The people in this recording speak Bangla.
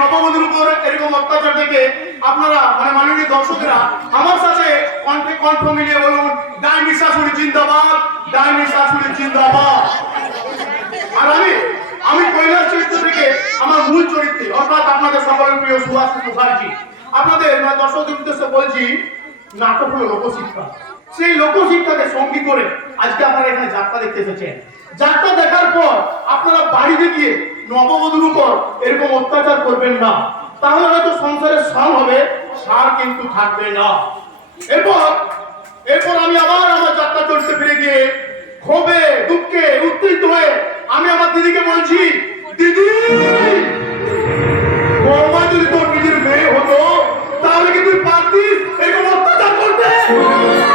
নববধূর উপর এরকম অত্যাচার দেখে আপনারা মানে মাননীয় দর্শকেরা আমার সাথে কণ্ঠে কণ্ঠ মিলিয়ে বলুন, ডাইনি শাশুড়ি জিন্দাবাদ, ডাইনি শাশুড়ি জিন্দাবাদ। আর আমি কৈলাস চরিত্র থেকে আমার মূল চরিত্রে অর্থাৎ আপনাদের সকলের প্রিয় সুভাষ মুখার্জি আপনাদের দর্শকদের উদ্দেশ্যে বলছি, নাটক হলো লোকশিক্ষা। সেই লোকশিক্ষাকে সঙ্গী করে আজকে আপনারা এখানে যাত্রা দেখতে এসেছেন। যাত্রা দেখার পর আপনারা বাড়িতে গিয়ে নববধূর উপর এরকম অত্যাচার করবেন না, তাহলে হয়তো সংসারের সার হবে, সার কিন্তু থাকবে না। এরপর আমি আবার আমার যাত্রা চলতে ফিরে গিয়ে ক্ষোভে দুঃখে উত্তেজিত হয়ে আমি আমার দিদিকে বলছি, দিদি